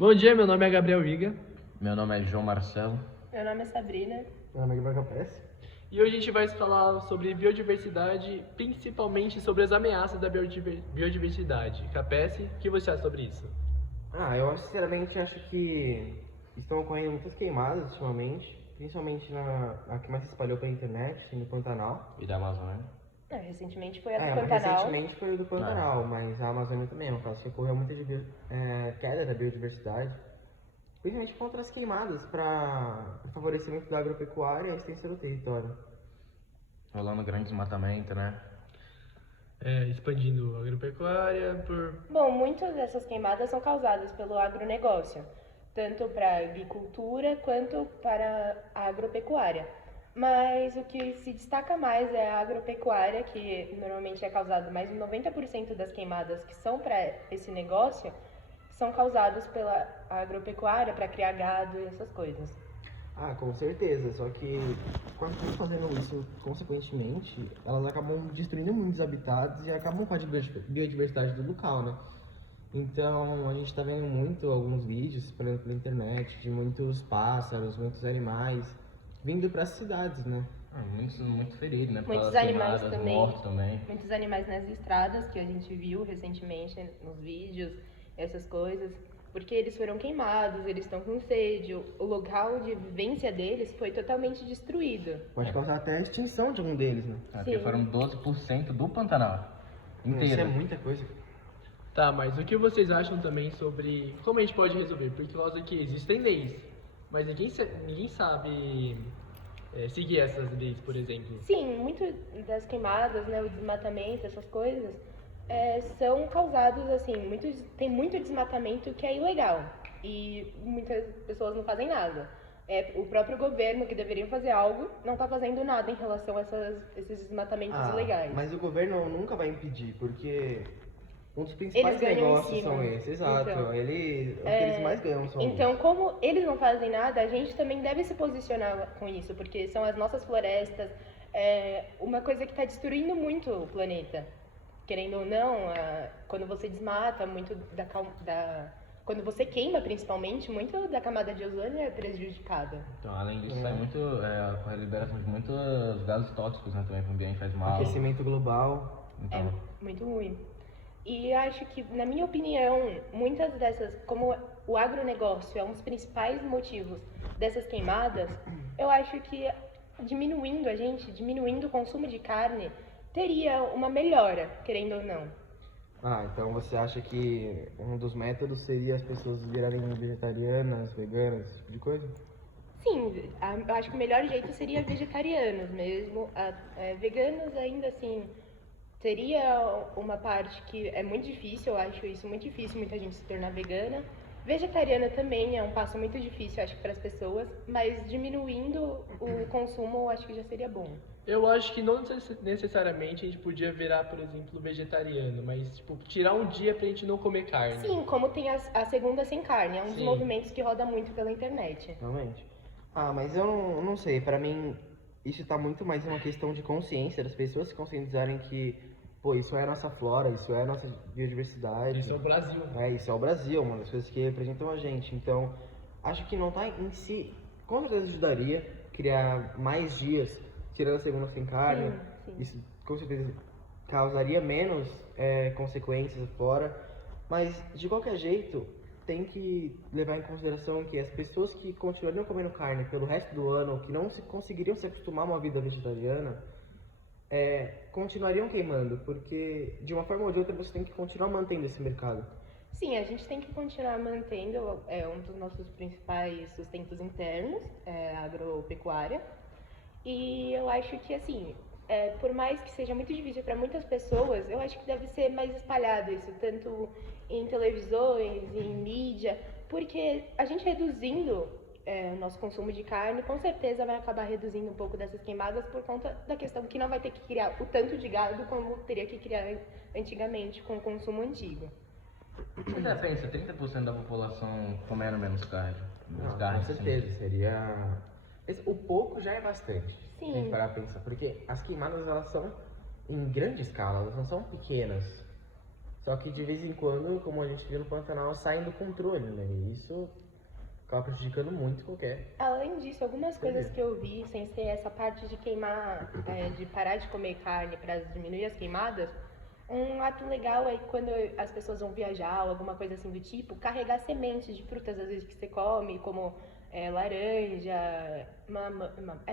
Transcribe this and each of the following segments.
Bom dia, meu nome é Gabriel Viga. Meu nome é João Marcelo. Meu nome é Sabrina. Meu nome é Gabriel Capes. E hoje a gente vai falar sobre biodiversidade, principalmente sobre as ameaças da biodiversidade. Capesse, o que você acha sobre isso? Eu sinceramente acho que estão ocorrendo muitas queimadas ultimamente, principalmente a que mais se espalhou pela internet, no Pantanal. E da Amazônia. Recentemente foi a do Pantanal. Recentemente foi o do Pantanal, mas a Amazônia também é um caso que ocorreu muita queda da biodiversidade, principalmente contra as queimadas para favorecimento da agropecuária e a extensão do território. Rolando grande desmatamento, né? Expandindo a agropecuária Bom, muitas dessas queimadas são causadas pelo agronegócio, tanto para a agricultura quanto para a agropecuária. Mas o que se destaca mais é a agropecuária, que normalmente é causada mais de 90% das queimadas que são para esse negócio são causadas pela agropecuária para criar gado e essas coisas. Com certeza, só que quando estão fazendo isso consequentemente, elas acabam destruindo muitos habitats e acabam com a biodiversidade do local, né? Então a gente está vendo alguns vídeos espalhando pela internet de muitos pássaros, muitos animais vindo para as cidades, né? Muito ferido, né? Muitos animais também. Mortos também. Muitos animais nas estradas que a gente viu recentemente nos vídeos, essas coisas. Porque eles foram queimados, eles estão com sede, o local de vivência deles foi totalmente destruído. Pode causar até a extinção de algum deles, né? Porque foram 12% do Pantanal inteiro. Isso é muita coisa. Tá, mas o que vocês acham também sobre como a gente pode resolver? Por causa que existem leis, mas ninguém sabe seguir essas leis, por exemplo. Sim, muito das queimadas, né, o desmatamento, essas coisas, são causados, assim, tem muito desmatamento que é ilegal e muitas pessoas não fazem nada. O próprio governo, que deveria fazer algo, não está fazendo nada em relação a esses desmatamentos ilegais. Mas o governo nunca vai impedir, porque um dos principais Eles ganham em negócios cima. são esses, exato. Então, O que eles mais ganham são Então, isso. como eles não fazem nada, a gente também deve se posicionar com isso, porque são as nossas florestas, uma coisa que está destruindo muito o planeta. Querendo ou não, quando você desmata, muito quando você queima, principalmente, muito da camada de ozônio é prejudicada. Então, além disso, sai a liberação de muitos gases tóxicos, né? Também para o ambiente faz mal. Aquecimento global. Então, É muito ruim. E acho que, na minha opinião, muitas dessas, como o agronegócio é um dos principais motivos dessas queimadas, eu acho que diminuindo o consumo de carne, teria uma melhora, querendo ou não. Então você acha que um dos métodos seria as pessoas virarem vegetarianas, veganas, esse tipo de coisa? Sim, eu acho que o melhor jeito seria vegetarianos mesmo. Veganos ainda assim, seria uma parte que é muito difícil, eu acho isso muito difícil, muita gente se tornar vegana. Vegetariana também é um passo muito difícil, acho que para as pessoas, mas diminuindo o consumo, eu acho que já seria bom. Eu acho que não necessariamente a gente podia virar, por exemplo, vegetariano, mas tipo, tirar um dia pra gente não comer carne. Sim, como tem a segunda sem carne, é um dos Sim. movimentos que roda muito pela internet. Realmente. Mas eu não sei, pra mim isso tá muito mais em uma questão de consciência, das pessoas se conscientizarem que, isso é a nossa flora, isso é a nossa biodiversidade. Isso é o Brasil. Isso é o Brasil, uma das coisas que representam a gente. Então, acho que não tá em si, com certeza ajudaria criar mais dias, tirando a segunda sem carne. Sim. Isso com certeza causaria menos consequências fora. Mas, de qualquer jeito, tem que levar em consideração que as pessoas que continuariam comendo carne pelo resto do ano, que não conseguiriam se acostumar a uma vida vegetariana, continuariam queimando, porque de uma forma ou de outra você tem que continuar mantendo esse mercado. Sim, a gente tem que continuar mantendo um dos nossos principais sustentos internos, a agropecuária. E eu acho que, assim, por mais que seja muito difícil para muitas pessoas, eu acho que deve ser mais espalhado isso, tanto em televisões, em mídia, porque a gente reduzindo o nosso consumo de carne, com certeza vai acabar reduzindo um pouco dessas queimadas por conta da questão que não vai ter que criar o tanto de gado como teria que criar antigamente com o consumo antigo. Você já pensa, 30% da população comendo menos carne? Com certeza, seria... O pouco já é bastante. Sim. Tem que parar pra pensar, porque as queimadas elas são em grande escala, elas não são pequenas. Só que de vez em quando, como a gente viu no Pantanal, saem do controle, né? E isso acaba prejudicando muito qualquer. Além disso, algumas coisas que eu vi, sem ser essa parte de queimar, de parar de comer carne para diminuir as queimadas, um ato legal é quando as pessoas vão viajar ou alguma coisa assim do tipo, carregar sementes de frutas às vezes que você come, como laranja,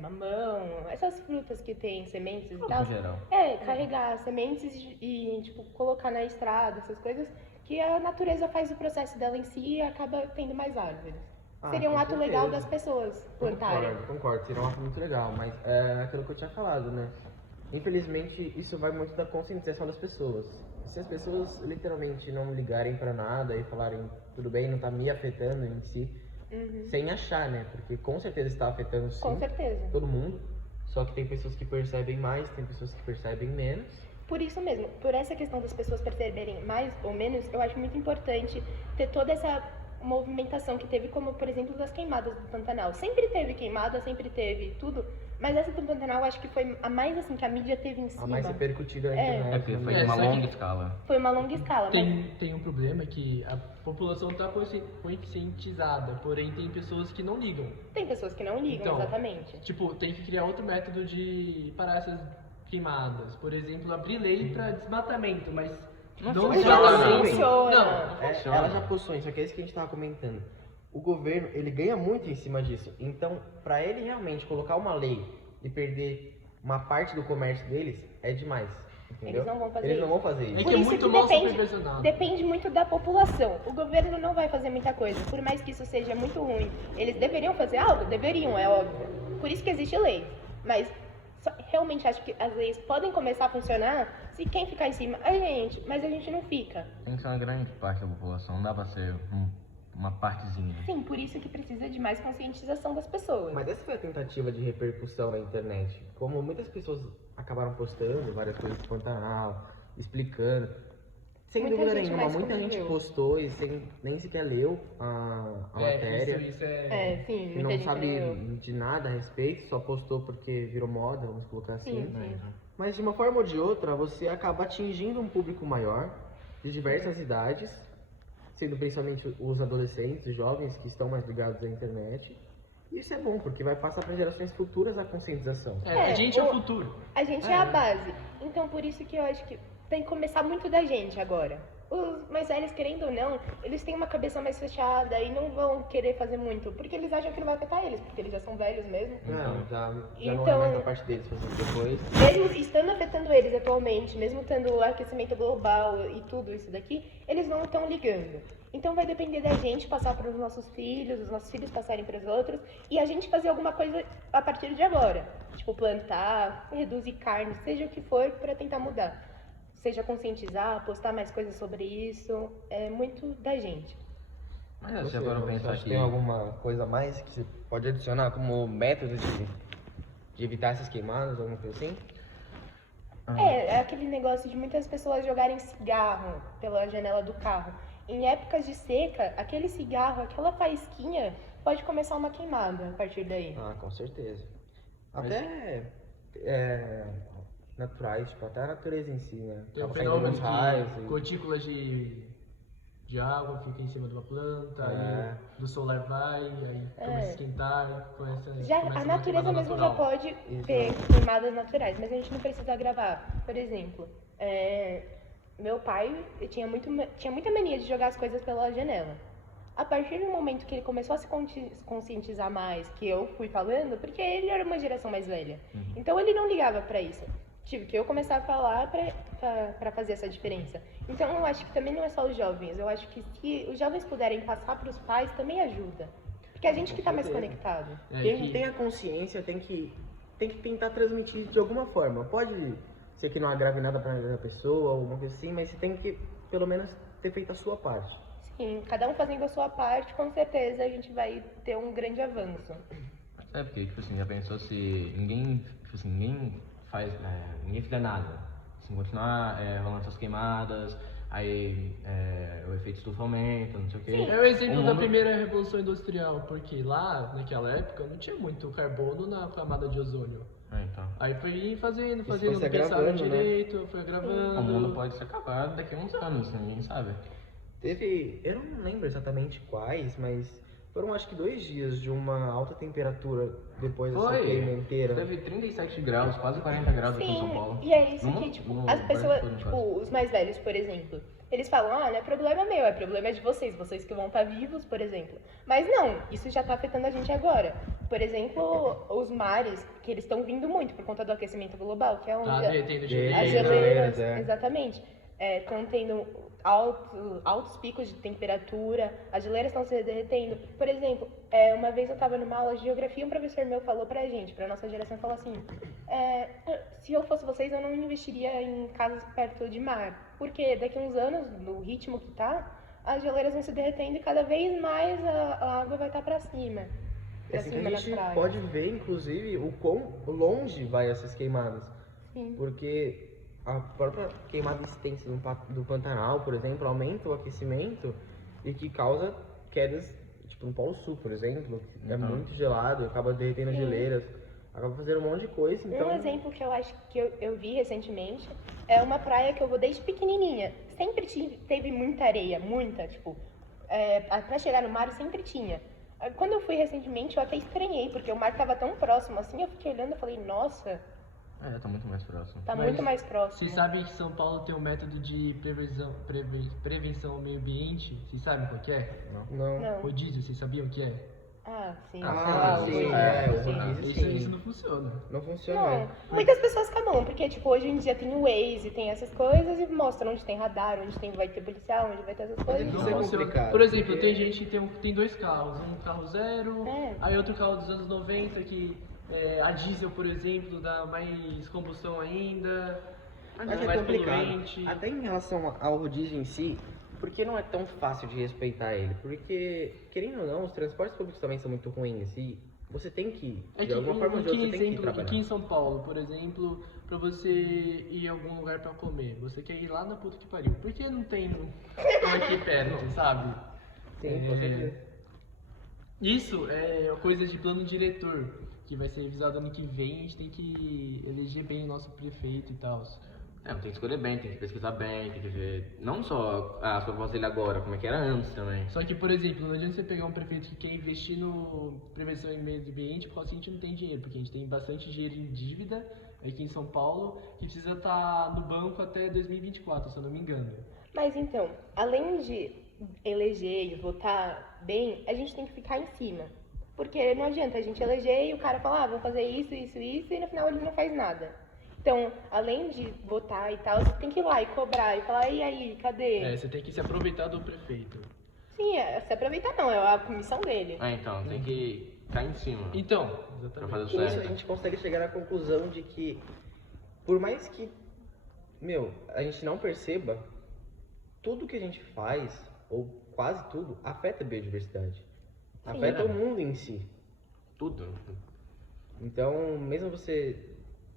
mamão, essas frutas que tem sementes e tal. No geral. Carregar sementes e tipo, colocar na estrada, essas coisas, que a natureza faz o processo dela em si e acaba tendo mais árvores. Seria um com ato certeza. legal das pessoas plantarem. Concordo, seria um ato muito legal, mas é aquilo que eu tinha falado, né? Infelizmente, isso vai muito da conscientização das pessoas. Se as pessoas literalmente não ligarem pra nada e falarem, tudo bem, não tá me afetando em si, sem achar, né? Porque com certeza está afetando sim, Com certeza. todo mundo, só que tem pessoas que percebem mais, tem pessoas que percebem menos. Por isso mesmo, por essa questão das pessoas perceberem mais ou menos, eu acho muito importante ter toda essa movimentação que teve, como por exemplo das queimadas do Pantanal. Sempre teve queimada, sempre teve tudo, mas essa do Pantanal eu acho que foi a mais assim que a mídia teve em cima. A mais repercutida na internet. É porque foi É, uma só que- longa escala. Foi uma longa escala, mas Tem um problema que a população está conscientizada, porém tem pessoas que não ligam. tem pessoas que não ligam, Então, exatamente. Tipo, tem que criar outro método de parar essas queimadas. Por exemplo, abrir lei para desmatamento, mas não funciona. só Não assim. funciona. Não, É, ela já possui, só que é isso que a gente estava comentando. O governo, ele ganha muito em cima disso. Então, para ele realmente colocar uma lei e perder uma parte do comércio deles, é demais. Entendeu? Eles não vão fazer Eles não isso. vão fazer isso. É Por que é isso muito que mal depende- supervisionado. Depende muito da população. O governo não vai fazer muita coisa, por mais que isso seja muito ruim. Eles deveriam fazer algo? Deveriam, é óbvio. Por isso que existe lei. Mas realmente acho que as leis podem começar a funcionar se quem ficar em cima é a gente, mas a gente não fica. Tem que ser uma grande parte da população, não dá pra ser uma partezinha. Sim, por isso que precisa de mais conscientização das pessoas. Mas essa foi a tentativa de repercussão na internet. Como muitas pessoas acabaram postando várias coisas do Pantanal, explicando. Sem Muita dúvida gente nenhuma, mais muita gente conviveu. postou e nem sequer leu a matéria. Isso é... Sim, Que muita não gente sabe leu. de nada a respeito, só postou porque virou moda, vamos colocar assim. Sim. Mas de uma forma ou de outra, você acaba atingindo um público maior, de diversas idades, sendo principalmente os adolescentes, os jovens que estão mais ligados à internet. E isso é bom, porque vai passar para gerações futuras a conscientização. a gente é o futuro. A gente é a base. Então, por isso que eu acho que tem que começar muito da gente agora. Os mais velhos, querendo ou não, eles têm uma cabeça mais fechada e não vão querer fazer muito, porque eles acham que não vai afetar eles, porque eles já são velhos mesmo. Não, já não Então- é mais da parte deles fazer depois. Mesmo estando afetando eles atualmente, mesmo tendo o aquecimento global e tudo isso daqui, eles não estão ligando. Então vai depender da gente passar para os nossos filhos passarem para os outros, e a gente fazer alguma coisa a partir de agora. Tipo, plantar, reduzir carne, seja o que for, para tentar mudar. Seja conscientizar, postar mais coisas sobre isso, é muito da gente. Mas se agora eu pensar acha que que... tem alguma coisa a mais que você pode adicionar como método de evitar essas queimadas, alguma coisa assim? É aquele negócio de muitas pessoas jogarem cigarro pela janela do carro. Em épocas de seca, aquele cigarro, aquela faísquinha, pode começar uma queimada a partir daí. Ah, com certeza. Até naturais, tipo, até a natureza em si, né? Tem um Acaba caindo fenômeno alguns raios que e- gotículas de água fica em cima de uma planta, É. aí do solar vai, aí começa a esquentar, começa Já uma a natureza queimada mesmo natural. já pode Exato. ter queimadas naturais, mas a gente não precisa gravar. Por exemplo, meu pai tinha muita mania de jogar as coisas pela janela. A partir do momento que ele começou a se conscientizar mais, que eu fui falando, porque ele era uma geração mais velha. Então ele não ligava pra isso. Tive que eu começar a falar pra fazer essa diferença. Então eu acho que também não é só os jovens. Eu acho que se os jovens puderem passar pros pais, também ajuda. Porque a gente que tá mais certeza. conectado. Quem tem a consciência tem que tentar transmitir de alguma forma. Pode ser que não agrave nada pra pessoa ou alguma coisa assim, mas você tem que, pelo menos, ter feito a sua parte. Sim, cada um fazendo a sua parte, com certeza a gente vai ter um grande avanço. É porque, tipo assim, já pensou se ninguém fizer nada. Assim, continuar rolando essas queimadas, aí o efeito estufa aumenta, não sei o quê. É o exemplo O da mundo- primeira revolução industrial, porque lá, naquela época, não tinha muito carbono na camada de ozônio. Então. Aí foi fazendo, foi não se pensaram agravando, né? direito, foi gravando. O mundo pode se acabar daqui a uns anos, ninguém sabe. Eu não lembro exatamente quais, mas foram acho que 2 dias de uma alta temperatura depois dessa queima inteira. Teve 37 graus, quase 40 graus aqui em São Paulo. E é isso No que, mundo- tipo, no as pessoas, Brasil, tipo, quase. os mais velhos, por exemplo, eles falam, não é problema meu, é problema de vocês que vão estar vivos, por exemplo. Mas não, isso já tá afetando a gente agora. Por exemplo, os mares, que eles estão vindo muito por conta do aquecimento global, que é onde Tá derretendo as geleiras. geleiras, é. exatamente, estão tendo altos picos de temperatura, as geleiras estão se derretendo. Por exemplo, uma vez eu estava numa aula de geografia, um professor meu falou pra gente, pra nossa geração, falou assim, se eu fosse vocês, eu não investiria em casas perto de mar, porque daqui a uns anos, no ritmo que tá, as geleiras vão se derretendo e cada vez mais a água vai estar pra cima. É Pra assim que cima a nas gente praias. pode ver, inclusive, o quão longe vai essas queimadas. Sim. Porque a própria queimada extensa do Pantanal, por exemplo, aumenta o aquecimento e que causa quedas, tipo no Polo Sul, por exemplo, que é muito gelado, acaba derretendo as Sim. geleiras, acaba fazendo um monte de coisa. Então, Um exemplo que eu acho que eu vi recentemente é uma praia que eu vou desde pequenininha. Sempre teve muita areia, muita, tipo, pra chegar no mar sempre tinha. Quando eu fui recentemente, eu até estranhei, porque o mar tava tão próximo assim, eu fiquei olhando e falei, nossa, Tá muito mais próximo. tá Mas muito mais próximo. Vocês sabem que São Paulo tem um método de prevenção ao meio ambiente? Vocês sabem qual que é? não. Não. Rodízio, vocês sabiam o que é? Ah, sim. Ah, sei sim, lá, o sim. rodízio, Isso, sim. isso não funciona. Não funciona. Não, muitas pessoas acabam, porque tipo, hoje em dia tem o Waze, tem essas coisas e mostra onde tem radar, onde vai ter policial, onde vai ter essas coisas. Isso Não é funciona. complicado, Por exemplo, porque- tem gente que tem 2 carros, um carro zero, É. aí outro carro dos anos 90 que a diesel, por exemplo, dá mais combustão ainda, Mas é é mais complicado. poluente. Até em relação ao rodízio em si, porque não é tão fácil de respeitar ele? Porque, querendo ou não, os transportes públicos também são muito ruins e você tem que, É de que alguma forma ou de outra, você tem que exemplo, trabalhar. aqui em São Paulo, por exemplo, pra você ir a algum lugar pra comer, você quer ir lá na puta que pariu. Por que não tem aqui perto, sabe? Sim, com certeza. Isso é coisa de plano diretor, que vai ser revisado ano que vem, a gente tem que eleger bem o nosso prefeito e tal. Tem que escolher bem, tem que pesquisar bem, tem que ver não só as propostas dele agora, como é que era antes também. Só que, por exemplo, não adianta você pegar um prefeito que quer investir no prevenção e meio ambiente, porque a gente não tem dinheiro, porque a gente tem bastante dinheiro em dívida aqui em São Paulo, que precisa estar no banco até 2024, se eu não me engano. Mas então, além de eleger e votar bem, a gente tem que ficar em cima. Porque não adianta a gente eleger e o cara falar, vou fazer isso, isso, isso, e no final ele não faz nada. Então, além de votar e tal, você tem que ir lá e cobrar e falar, e aí, cadê? Você tem que se aproveitar do prefeito. Sim, se aproveitar não, é a comissão dele. Então, tem que ficar em cima Então, pra fazer exatamente. o Com isso certo. a gente consegue chegar à conclusão de que, por mais que, a gente não perceba, tudo que a gente faz, ou quase tudo, afeta a biodiversidade. Afeta o mundo em si. Tudo. Então, mesmo você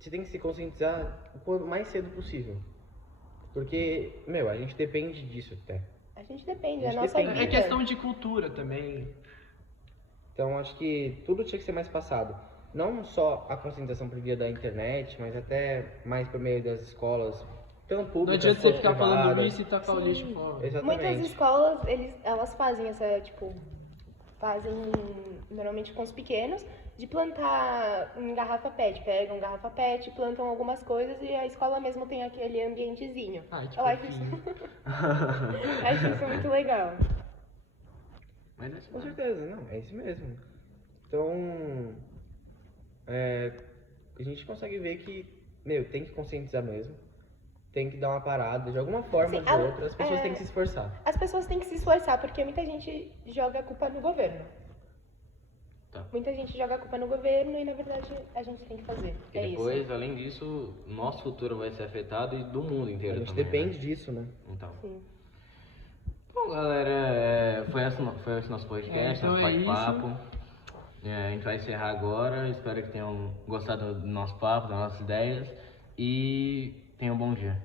tem que se conscientizar o quanto mais cedo possível. Porque, a gente depende disso até. A gente depende, A é gente a nossa depende. vida. É questão de cultura também. Então, acho que tudo tinha que ser mais passado. Não só a conscientização por via da internet, mas até mais por meio das escolas, tanto Não públicas adianta você quanto ficar falando privadas. isso e tacar o Sim. lixo fora. Exatamente. Muitas escolas, elas fazem essa, tipo, fazem normalmente com os pequenos, de plantar em garrafa PET. Pegam garrafa PET, plantam algumas coisas e a escola mesmo tem aquele ambientezinho. Ai, que Eu acho isso, fofinho. acho isso muito legal. Mas é isso Com mesmo. certeza, não, é isso mesmo. Então, a gente consegue ver que, tem que conscientizar mesmo. Tem que dar uma parada, de alguma forma ou Sim, de outra, as pessoas têm que se esforçar. As pessoas têm que se esforçar, porque muita gente joga a culpa no governo. Tá. Muita gente joga a culpa no governo e, na verdade, a gente tem que fazer. E É depois, isso. além disso, nosso futuro vai ser afetado e do mundo A inteiro gente também. depende né? disso, né? Então. Sim. Bom, galera, foi esse nosso podcast, Então nosso é bate-papo. A gente vai encerrar agora. Espero que tenham gostado do nosso papo, das nossas ideias. E tenham um bom dia.